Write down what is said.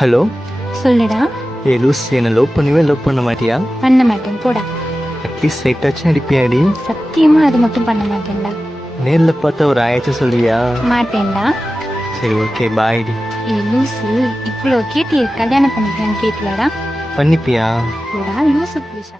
Hello. சொல்லுடா. ஏ loose, என்னை love பண்ணுவே லவ் பண்ண மாட்டியா? பண்ண மாட்டேன் போடா. அட்லீஸ்ட் லைட்டாச்சும் அடிப்பியாடி? சத்தியமா அது மட்டும் பண்ண மாட்டேன்டா. நேரில் பார்த்தா ஒரு ஆயாச்சும் சொல்லுவியா? மாட்டேன்டா. சரி ஓகே பாய்டி. ஏ லூசு, இவ்வளோ கேட்டு கல்யாணம் பண்ணிக்கிறேன்னு கேட்கலடா. பண்ணிப்பியா? போடா லூசு புதுசா.